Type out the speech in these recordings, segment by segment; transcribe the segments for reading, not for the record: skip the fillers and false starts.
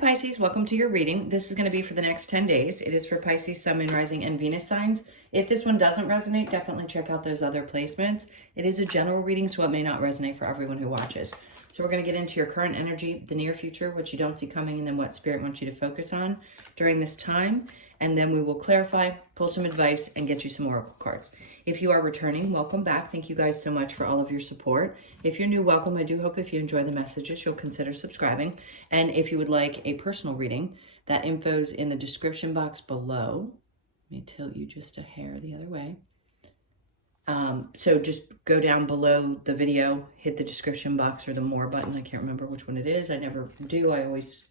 Pisces, welcome to your reading. This is going to be for the next 10 days. It is for Pisces, Sun, Moon, Rising, and Venus signs. If this one doesn't resonate, definitely check out those other placements. It is a general reading, so it may not resonate for everyone who watches. So we're going to get into your current energy, the near future, what you don't see coming, and then what Spirit wants you to focus on during this time. And then we will clarify, pull some advice, and get you some oracle cards. If you are returning, welcome back. Thank you guys so much for all of your support. If you're new, welcome. I do hope if you enjoy the messages, you'll consider subscribing. And if you would like a personal reading, that info's in the description box below. Let me tilt you just a hair the other way. So just go down below the video, hit the description box or the more button. I can't remember which one it is. I never do. I always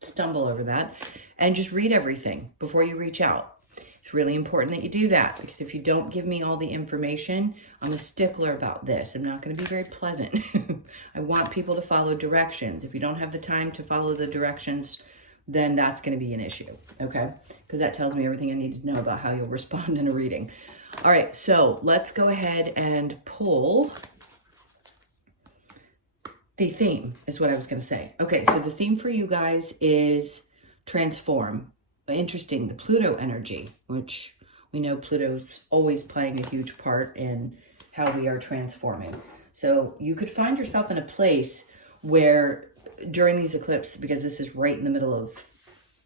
stumble over that. And just read everything before you reach out. It's really important that you do that, because if you don't give me all the information, I'm a stickler about this. I'm not going to be very pleasant. I want people to follow directions. If you don't have the time to follow the directions, then that's going to be an issue, okay? Because that tells me everything I need to know about how you'll respond in a reading. All right, so let's go ahead and pull the theme, is what I was going to say. Okay, so the theme for you guys is transform. Interesting, the Pluto energy, which we know Pluto's always playing a huge part in how we are transforming. So you could find yourself in a place where during these eclipses, because this is right in the middle of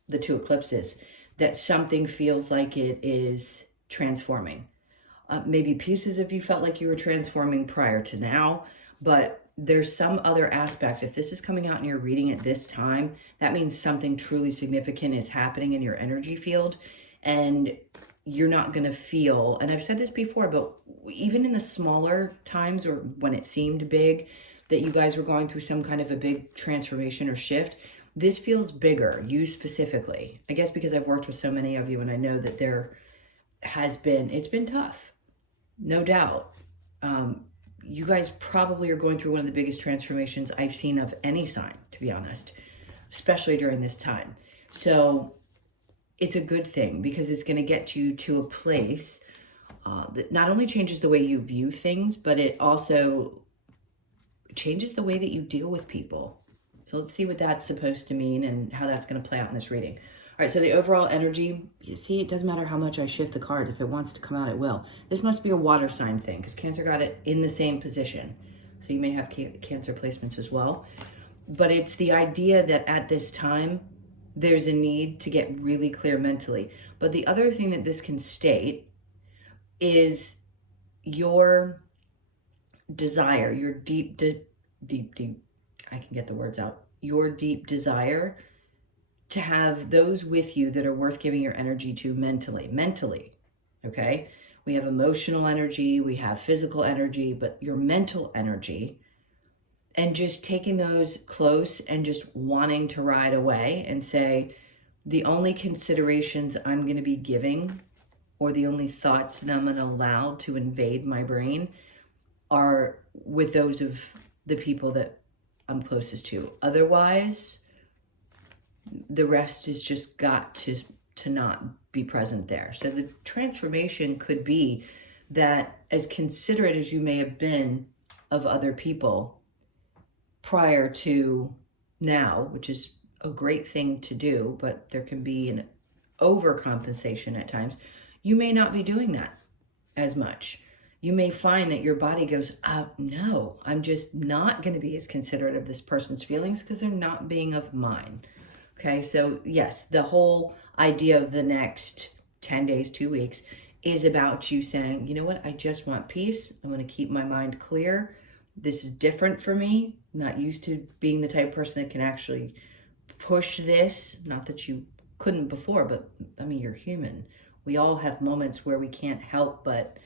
the two eclipses, that something feels like it is transforming. Maybe pieces of you felt like you were transforming prior to now, but there's some other aspect. If this is coming out in your reading at this time, that means something truly significant is happening in your energy field, and you're not going to feel, and I've said this before, but even in the smaller times or when it seemed big, that you guys were going through some kind of a big transformation or shift, this feels bigger, you specifically. I guess because I've worked with so many of you and I know that it's been tough, no doubt. You guys probably are going through one of the biggest transformations I've seen of any sign, to be honest, especially during this time. So it's a good thing, because it's going to get you to a place that not only changes the way you view things, but it also changes the way that you deal with people. So let's see what that's supposed to mean and how that's going to play out in this reading. All right, so the overall energy, you see, it doesn't matter how much I shift the cards. If it wants to come out, it will. This must be a water sign thing, because Cancer got it in the same position. So you may have Cancer placements as well. But it's the idea that at this time, there's a need to get really clear mentally. But the other thing that this can state is your desire, your deep, I can get the words out, your deep desire to have those with you that are worth giving your energy to mentally, okay? We have emotional energy, we have physical energy, but your mental energy, and just taking those close and just wanting to ride away and say, the only considerations I'm going to be giving, or the only thoughts that I'm going to allow to invade my brain, are with those of the people that I'm closest to. Otherwise, the rest is just got to not be present there. So the transformation could be that, as considerate as you may have been of other people prior to now, which is a great thing to do, but there can be an overcompensation at times, you may not be doing that as much. You may find that your body goes, no, I'm just not going to be as considerate of this person's feelings because they're not being of mine. Okay, so yes, the whole idea of the next 10 days, 2 weeks is about you saying, you know what, I just want peace. I want to keep my mind clear. This is different for me. I'm not used to being the type of person that can actually push this. Not that you couldn't before, but I mean, you're human. We all have moments where we can't help but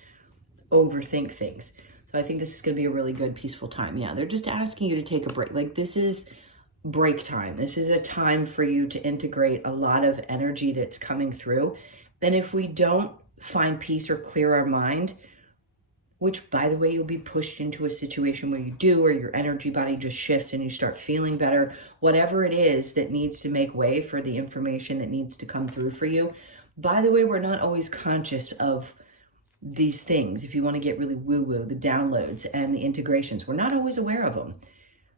overthink things. So I think this is going to be a really good, peaceful time. Yeah, they're just asking you to take a break. Like, this is break time. This is a time for you to integrate a lot of energy that's coming through. And if we don't find peace or clear our mind, which, by the way, you'll be pushed into a situation where you do, or your energy body just shifts and you start feeling better, whatever it is that needs to make way for the information that needs to come through for you. By the way, we're not always conscious of these things. If you want to get really woo-woo, the downloads and the integrations, we're not always aware of them.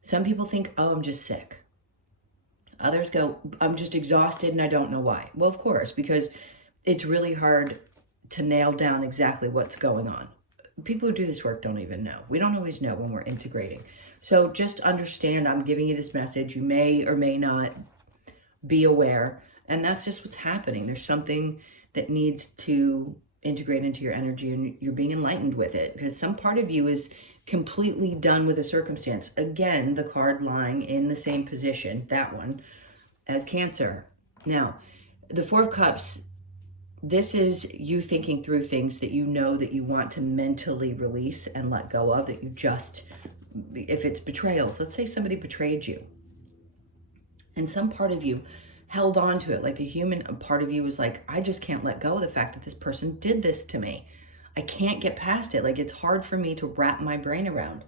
Some people think, oh, I'm just sick. Others go, I'm just exhausted and I don't know why. Well, of course, because it's really hard to nail down exactly what's going on. People who do this work don't even know. We don't always know when we're integrating. So just understand, I'm giving you this message. You may or may not be aware, and that's just what's happening. There's something that needs to integrate into your energy, and you're being enlightened with it, because some part of you is completely done with a circumstance. Again, the card lying in the same position, that one, as Cancer. Now, the Four of Cups, this is you thinking through things that you know that you want to mentally release and let go of, that you just, if it's betrayals, let's say somebody betrayed you, and some part of you held on to it. Like the human part of you was like, I just can't let go of the fact that this person did this to me. I can't get past it. Like, it's hard for me to wrap my brain around.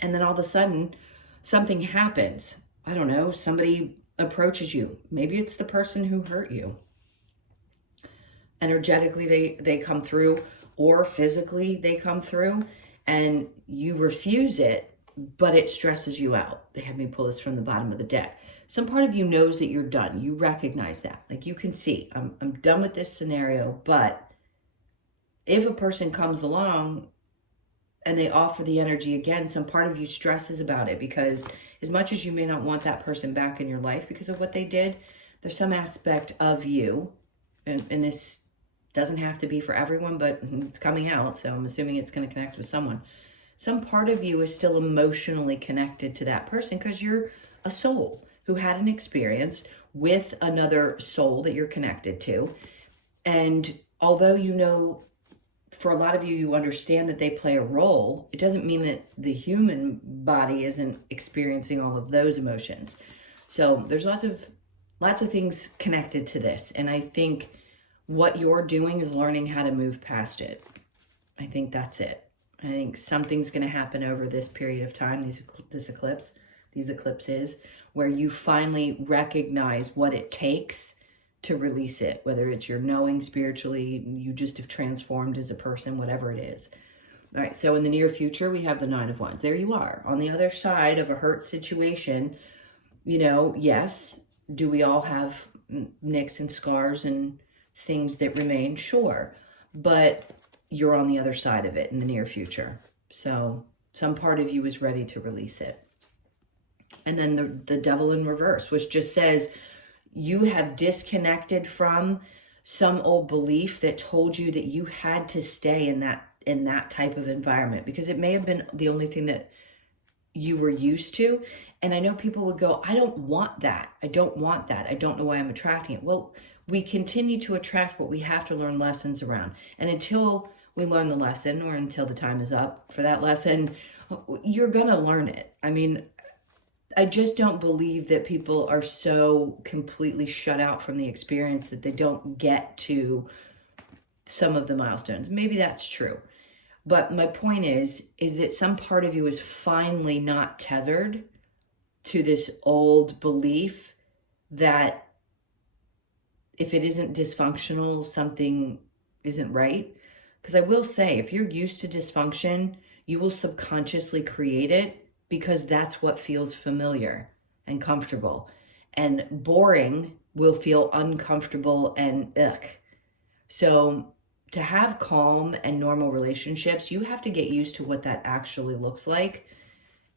And then all of a sudden, something happens. I don't know, somebody approaches you. Maybe it's the person who hurt you. Energetically, they come through, or physically they come through, and you refuse it, but it stresses you out. They had me pull this from the bottom of the deck. Some part of you knows that you're done. You recognize that. Like, you can see, I'm done with this scenario, but if a person comes along and they offer the energy again, some part of you stresses about it, because as much as you may not want that person back in your life because of what they did, there's some aspect of you, and this doesn't have to be for everyone, but it's coming out, so I'm assuming it's going to connect with someone. Some part of you is still emotionally connected to that person because you're a soul who had an experience with another soul that you're connected to. And although you know, for a lot of you, you understand that they play a role, it doesn't mean that the human body isn't experiencing all of those emotions. So there's lots of things connected to this. And I think what you're doing is learning how to move past it. I think that's it. I think something's going to happen over this period of time, these eclipses, where you finally recognize what it takes to release it, whether it's your knowing spiritually, you just have transformed as a person, whatever it is. All right, so in the near future, we have the Nine of Wands. There you are, on the other side of a hurt situation. You know, yes, do we all have nicks and scars and things that remain? Sure, but you're on the other side of it in the near future. So some part of you is ready to release it. And then the Devil in reverse, which just says you have disconnected from some old belief that told you that you had to stay in that type of environment, because it may have been the only thing that you were used to. And I know people would go, I don't want that. I don't want that. I don't know why I'm attracting it. Well, we continue to attract what we have to learn lessons around. And until we learn the lesson, or until the time is up for that lesson, you're going to learn it. I mean, I just don't believe that people are so completely shut out from the experience that they don't get to some of the milestones. Maybe that's true. But my point is that some part of you is finally not tethered to this old belief that if it isn't dysfunctional, something isn't right. Because I will say, if you're used to dysfunction, you will subconsciously create it, because that's what feels familiar and comfortable. And boring will feel uncomfortable and ugh. So to have calm and normal relationships, you have to get used to what that actually looks like.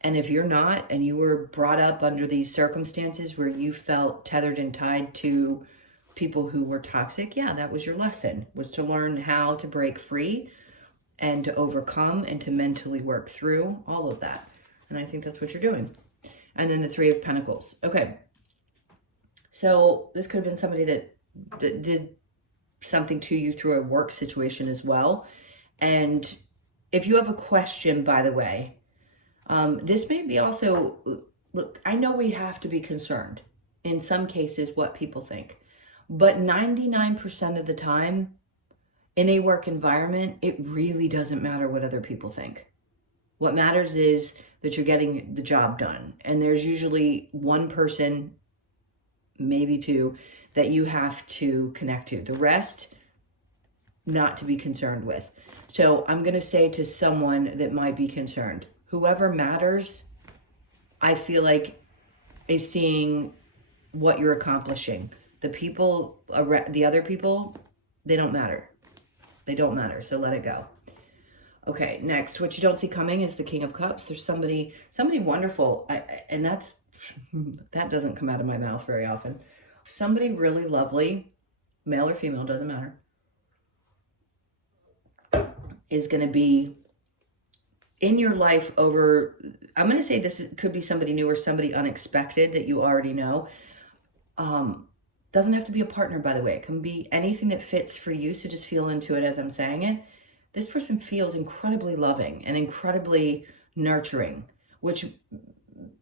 And if you're not, and you were brought up under these circumstances where you felt tethered and tied to people who were toxic, yeah, that was your lesson, was to learn how to break free and to overcome and to mentally work through all of that. And I think that's what you're doing. And then the Three of Pentacles. Okay. So this could have been somebody that did something to you through a work situation as well. And if you have a question, by the way, this may be also, look, I know we have to be concerned in some cases what people think, but 99% of the time in a work environment, it really doesn't matter what other people think. What matters is that you're getting the job done. And there's usually one person, maybe two, that you have to connect to. The rest, not to be concerned with. So I'm going to say to someone that might be concerned, whoever matters, I feel like is seeing what you're accomplishing. The other people, they don't matter. They don't matter. So let it go. Okay, next, what you don't see coming is the King of Cups. There's somebody wonderful, and that doesn't come out of my mouth very often. Somebody really lovely, male or female, doesn't matter, is going to be in your life over, I'm going to say this could be somebody new or somebody unexpected that you already know. Doesn't have to be a partner, by the way. It can be anything that fits for you, so just feel into it as I'm saying it. This person feels incredibly loving and incredibly nurturing, which,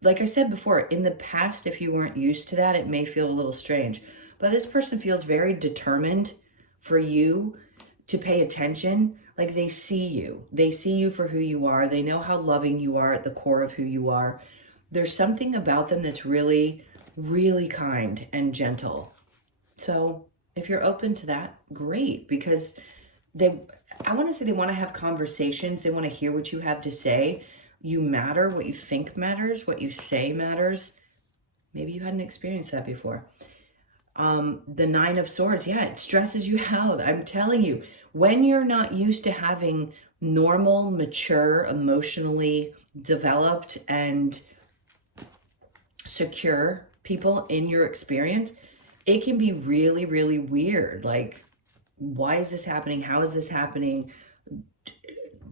like I said before, in the past, if you weren't used to that, it may feel a little strange. But this person feels very determined for you to pay attention. Like they see you. They see you for who you are. They know how loving you are at the core of who you are. There's something about them that's really, really kind and gentle. So if you're open to that, great, because I want to say they want to have conversations. They want to hear what you have to say. You matter. What you think matters. What you say matters. Maybe you hadn't experienced that before. The Nine of Swords, yeah, it stresses you out. I'm telling you, when you're not used to having normal, mature, emotionally developed, and secure people in your experience, it can be really, really weird. Like, why is this happening? How is this happening?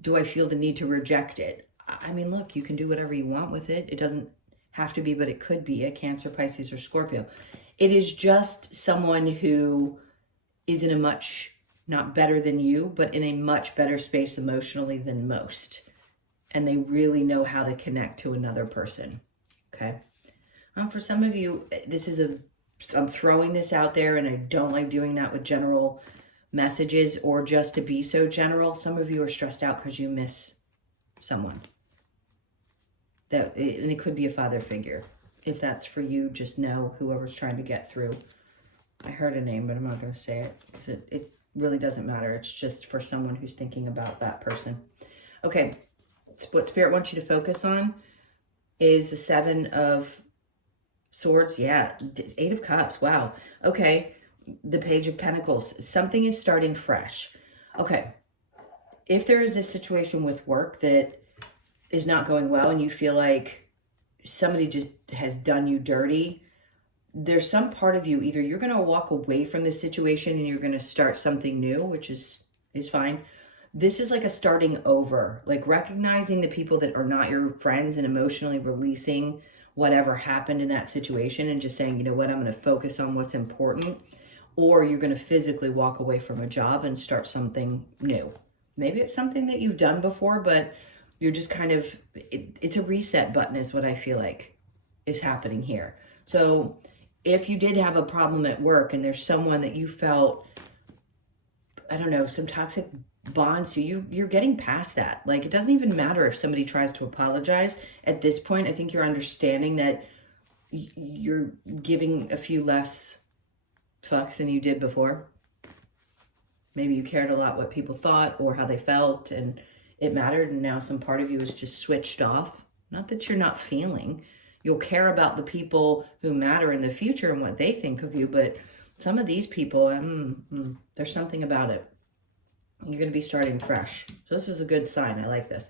Do I feel the need to reject it? I mean, look, you can do whatever you want with it. It doesn't have to be, but it could be a Cancer, Pisces, or Scorpio. It is just someone who is in a much, not better than you, but in a much better space emotionally than most. And they really know how to connect to another person. Okay. For some of you, I'm throwing this out there, and I don't like doing that with general messages or just to be so general. Some of you are stressed out because you miss someone. And it could be a father figure. If that's for you, just know whoever's trying to get through. I heard a name, but I'm not going to say it because it really doesn't matter. It's just for someone who's thinking about that person. Okay, what Spirit wants you to focus on is the Seven of Swords. Yeah, Eight of Cups. Wow. Okay, the Page of Pentacles. Something is starting fresh. Okay, if there is a situation with work that is not going well and you feel like somebody just has done you dirty, there's some part of you, either you're going to walk away from this situation and you're going to start something new, which is fine. This is like a starting over, like recognizing the people that are not your friends and emotionally releasing whatever happened in that situation and just saying, you know what, I'm going to focus on what's important. Or you're going to physically walk away from a job and start something new. Maybe it's something that you've done before, but you're just kind of, it's a reset button is what I feel like is happening here. So if you did have a problem at work and there's someone that you felt, I don't know, some toxic bonds to, you're getting past that. Like, it doesn't even matter if somebody tries to apologize. At this point, I think you're understanding that you're giving a few less fucks than you did before. Maybe you cared a lot what people thought or how they felt, and it mattered, and now some part of you is just switched off. Not that you're not feeling. You'll care about the people who matter in the future and what they think of you, but some of these people, there's something about it. You're going to be starting fresh. So this is a good sign. I like this.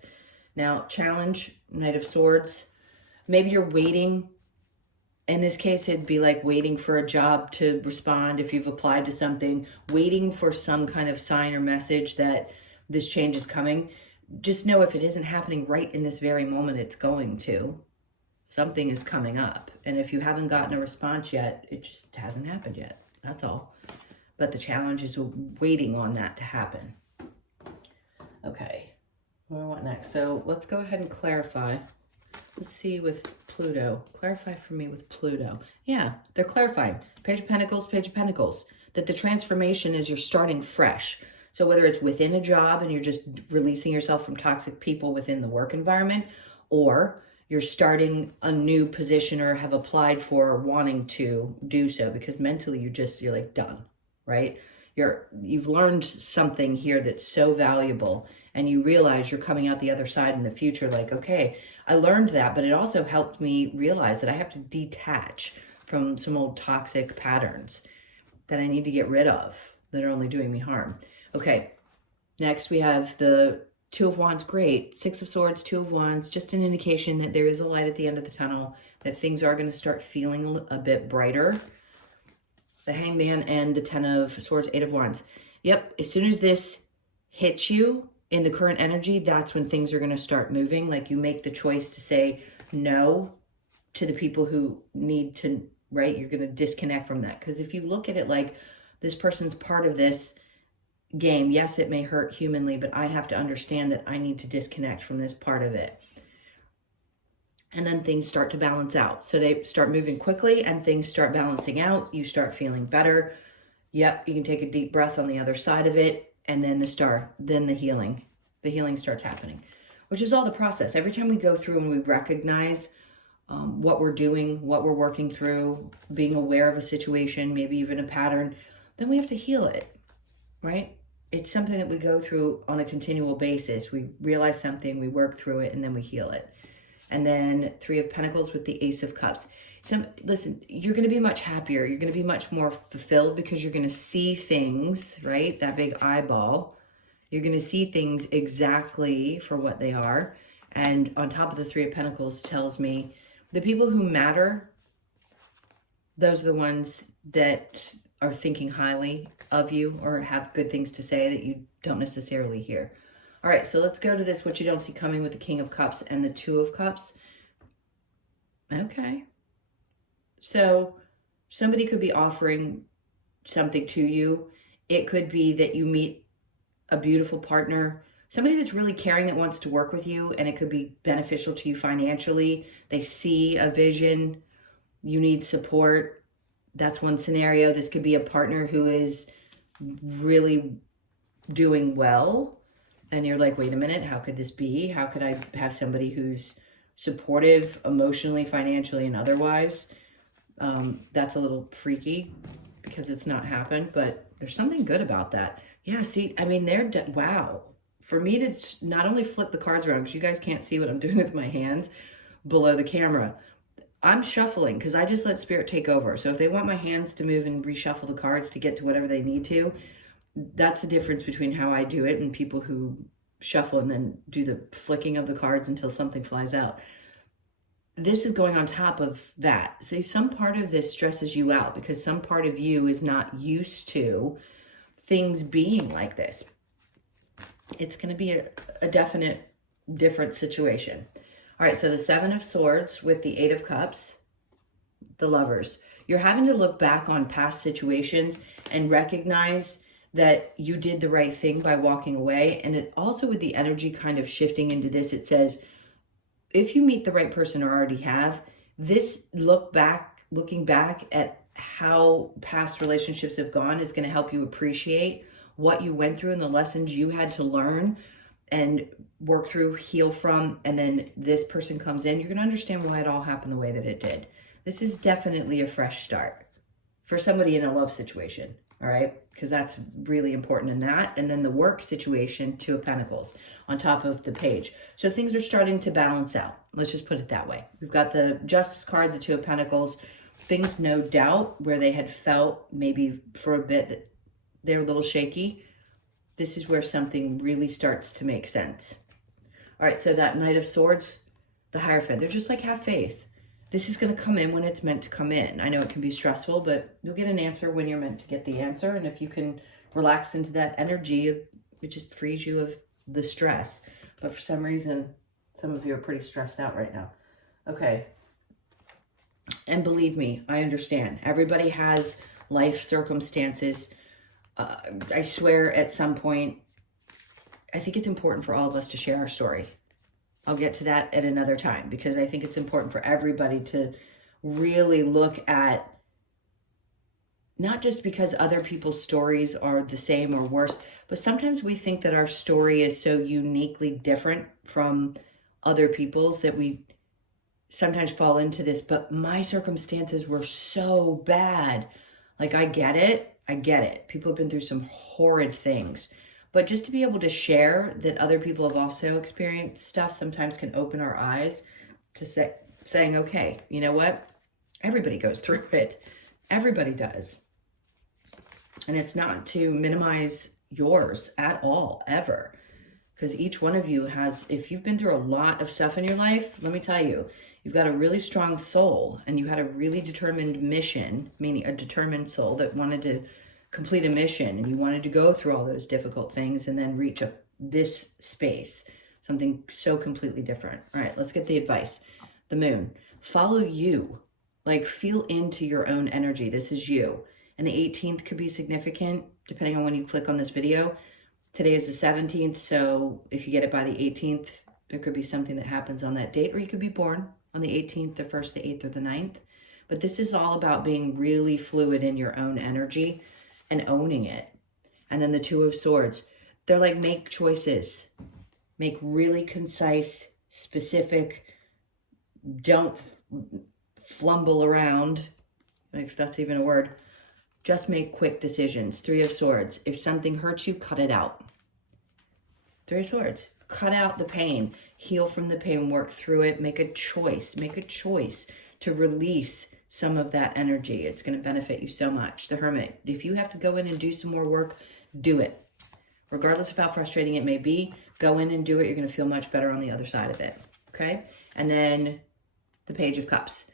Now, challenge, Knight of Swords. Maybe you're waiting. In this case, it'd be like waiting for a job to respond if you've applied to something, waiting for some kind of sign or message that this change is coming. Just know if it isn't happening right in this very moment, it's going to. Something is coming up. And if you haven't gotten a response yet, it just hasn't happened yet. That's all. But the challenge is waiting on that to happen. Okay, what do I want next? So let's go ahead and clarify. Let's see with Pluto. Clarify for me with Pluto. Yeah, they're clarifying. Page of Pentacles, Page of Pentacles. That the transformation is you're starting fresh. So whether it's within a job and you're just releasing yourself from toxic people within the work environment, or you're starting a new position or have applied for or wanting to do so because mentally you're like done, right? You've learned something here that's so valuable, and you realize you're coming out the other side in the future like, okay, I learned that, but it also helped me realize that I have to detach from some old toxic patterns that I need to get rid of that are only doing me harm. Okay, next we have the Two of Wands. Great. Six of Swords, Two of Wands, just an indication that there is a light at the end of the tunnel, that things are going to start feeling a bit brighter. The Hangman and the Ten of Swords, Eight of Wands. Yep, as soon as this hits you in the current energy, that's when things are going to start moving. Like you make the choice to say no to the people who need to, right? You're going to disconnect from that. Because if you look at it like this person's part of this game, yes, it may hurt humanly, but I have to understand that I need to disconnect from this part of it. And then things start to balance out. So they start moving quickly and things start balancing out. You start feeling better. Yep, you can take a deep breath on the other side of it. And then the healing. The healing starts happening, which is all the process. Every time we go through and we recognize what we're doing, what we're working through, being aware of a situation, maybe even a pattern, then we have to heal it, right? It's something that we go through on a continual basis. We realize something, we work through it, and then we heal it. And then Three of Pentacles with the Ace of Cups. Listen, you're going to be much happier. You're going to be much more fulfilled because you're going to see things, right? That big eyeball. You're going to see things exactly for what they are. And on top of the Three of Pentacles tells me the people who matter, those are the ones that are thinking highly of you or have good things to say that you don't necessarily hear. All right, so let's go to this, what you don't see coming, with the King of Cups and the Two of Cups. Okay. So somebody could be offering something to you. It could be that you meet a beautiful partner, somebody that's really caring, that wants to work with you, and it could be beneficial to you financially. They see a vision. You need support. That's one scenario. This could be a partner who is really doing well. And you're like, wait a minute, how could this be? How could I have somebody who's supportive emotionally, financially, and otherwise? That's a little freaky because it's not happened, but there's something good about that. Yeah, see, I mean, wow. For me to not only flip the cards around, because you guys can't see what I'm doing with my hands below the camera, I'm shuffling because I just let spirit take over. So if they want my hands to move and reshuffle the cards to get to whatever they need to, that's the difference between how I do it and people who shuffle and then do the flicking of the cards until something flies out. This is going on top of that. So some part of this stresses you out because some part of you is not used to things being like this. It's going to be a definite different situation. All right, so the Seven of Swords with the Eight of Cups, the Lovers. You're having to look back on past situations and recognize that you did the right thing by walking away. And it also, with the energy kind of shifting into this, it says, if you meet the right person or already have, this looking back at how past relationships have gone is going to help you appreciate what you went through and the lessons you had to learn and work through, heal from. And then this person comes in, you're going to understand why it all happened the way that it did. This is definitely a fresh start for somebody in a love situation. All right, because that's really important in that. And then the work situation, Two of Pentacles on top of the Page. So things are starting to balance out. Let's just put it that way. We've got the Justice card, the Two of Pentacles. Things, no doubt, where they had felt maybe for a bit that they're a little shaky. This is where something really starts to make sense. All right, so that Knight of Swords, the Hierophant, they're just like, have faith. This is going to come in when it's meant to come in. I know it can be stressful, but you'll get an answer when you're meant to get the answer. And if you can relax into that energy, it just frees you of the stress. But for some reason, some of you are pretty stressed out right now. Okay. And believe me, I understand. Everybody has life circumstances. I swear at some point, I think it's important for all of us to share our story. I'll get to that at another time because I think it's important for everybody to really look at, not just because other people's stories are the same or worse, but sometimes we think that our story is so uniquely different from other people's that we sometimes fall into this. But my circumstances were so bad. Like, I get it. People have been through some horrid things. But just to be able to share that other people have also experienced stuff sometimes can open our eyes to saying, okay, you know what? Everybody goes through it. Everybody does. And it's not to minimize yours at all, ever. Because each one of you has, if you've been through a lot of stuff in your life, let me tell you, you've got a really strong soul and you had a really determined mission, meaning a determined soul that wanted to complete a mission, and you wanted to go through all those difficult things and then reach this space, something so completely different. All right, let's get the advice. The moon, follow you, like feel into your own energy. This is you. And the 18th could be significant depending on when you click on this video. Today is the 17th, so if you get it by the 18th, there could be something that happens on that date, or you could be born on the 18th, the 1st, the 8th, or the 9th. But this is all about being really fluid in your own energy and owning it. And then the Two of Swords, they're like, make choices. Make really concise, specific, don't flumble around, if that's even a word. Just make quick decisions. Three of Swords. If something hurts you, cut it out. Three of Swords. Cut out the pain. Heal from the pain. Work through it. Make a choice. Make a choice to release some of that energy. It's going to benefit you so much. The Hermit. If you have to go in and do some more work, do it. Regardless of how frustrating it may be, go in and do it. You're going to feel much better on the other side of it. Okay? And then the Page of Cups.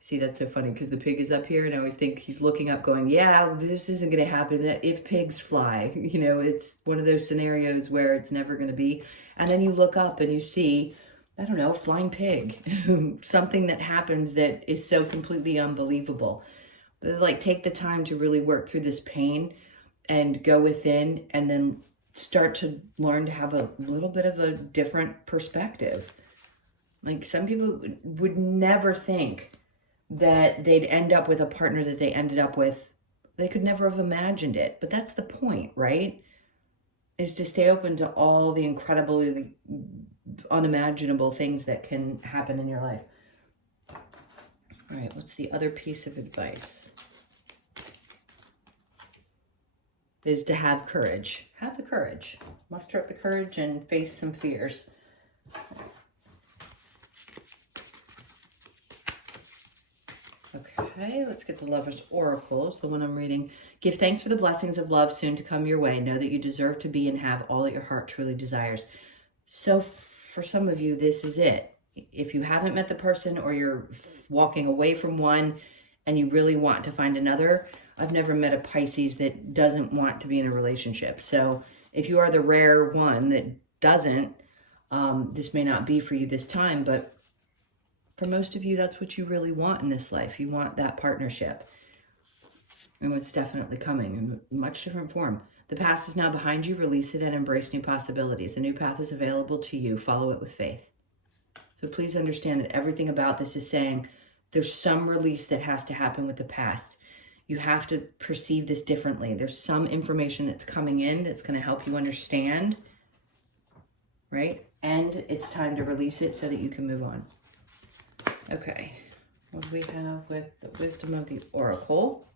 See, that's so funny because the pig is up here and I always think he's looking up going, yeah, this isn't going to happen. If pigs fly, you know, it's one of those scenarios where it's never going to be. And then you look up and you see, I don't know, flying pig, something that happens that is so completely unbelievable. Like, take the time to really work through this pain and go within and then start to learn to have a little bit of a different perspective. Like, some people would never think that they'd end up with a partner that they ended up with. They could never have imagined it. But that's the point, right? Is to stay open to all the incredibly unimaginable things that can happen in your life. All right, what's the other piece of advice? Is to have courage. Have the courage. Muster up the courage and face some fears. Okay, let's get the Lover's Oracles, the one I'm reading. Give thanks for the blessings of love soon to come your way. Know that you deserve to be and have all that your heart truly desires. So for some of you, this is it. If you haven't met the person or you're walking away from one and you really want to find another, I've never met a Pisces that doesn't want to be in a relationship. So if you are the rare one that doesn't, this may not be for you this time, but for most of you, that's what you really want in this life. You want that partnership. And it's definitely coming in a much different form. The past is now behind you. Release it and embrace new possibilities. A new path is available to you. Follow it with faith. So please understand that everything about this is saying there's some release that has to happen with the past. You have to perceive this differently. There's some information that's coming in that's going to help you understand, right? And it's time to release it so that you can move on. Okay, what do we have with the Wisdom of the Oracle?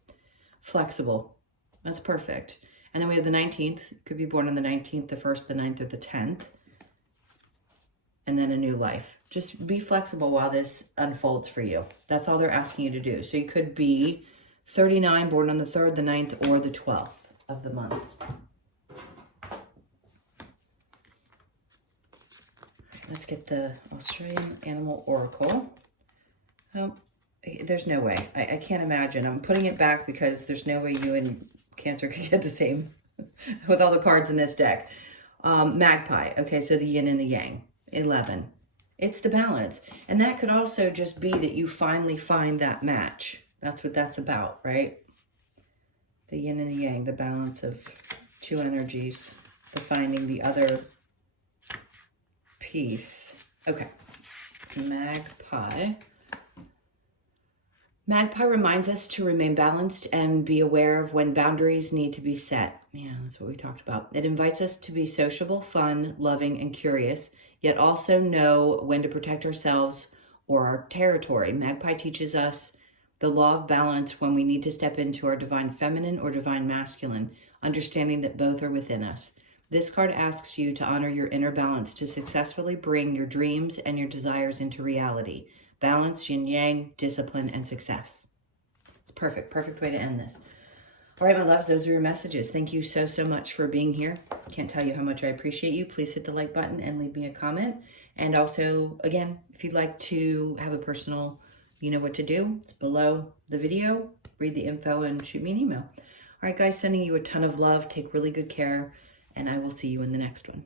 Flexible. That's perfect. And then we have the 19th. Could be born on the 19th, the 1st, the 9th, or the 10th. And then a new life. Just be flexible while this unfolds for you. That's all they're asking you to do. So you could be 39, born on the 3rd, the 9th, or the 12th of the month. Let's get the Australian Animal Oracle. Oh, there's no way. I can't imagine. I'm putting it back because there's no way you and Cancer could get the same with all the cards in this deck. Magpie. Okay, so the yin and the yang. 11. It's the balance. And that could also just be that you finally find that match. That's what that's about, right? The yin and the yang, the balance of two energies, the finding the other piece. Okay. Magpie. Magpie reminds us to remain balanced and be aware of when boundaries need to be set. Yeah, that's what we talked about. It invites us to be sociable, fun, loving, and curious, yet also know when to protect ourselves or our territory. Magpie teaches us the law of balance when we need to step into our divine feminine or divine masculine, understanding that both are within us. This card asks you to honor your inner balance to successfully bring your dreams and your desires into reality. Balance, yin yang, discipline, and success. It's perfect. Perfect way to end this. All right, my loves, those are your messages. Thank you so, so much for being here. Can't tell you how much I appreciate you. Please hit the like button and leave me a comment. And also, again, if you'd like to have a personal, you know what to do. It's below the video. Read the info and shoot me an email. All right, guys, sending you a ton of love. Take really good care, and I will see you in the next one.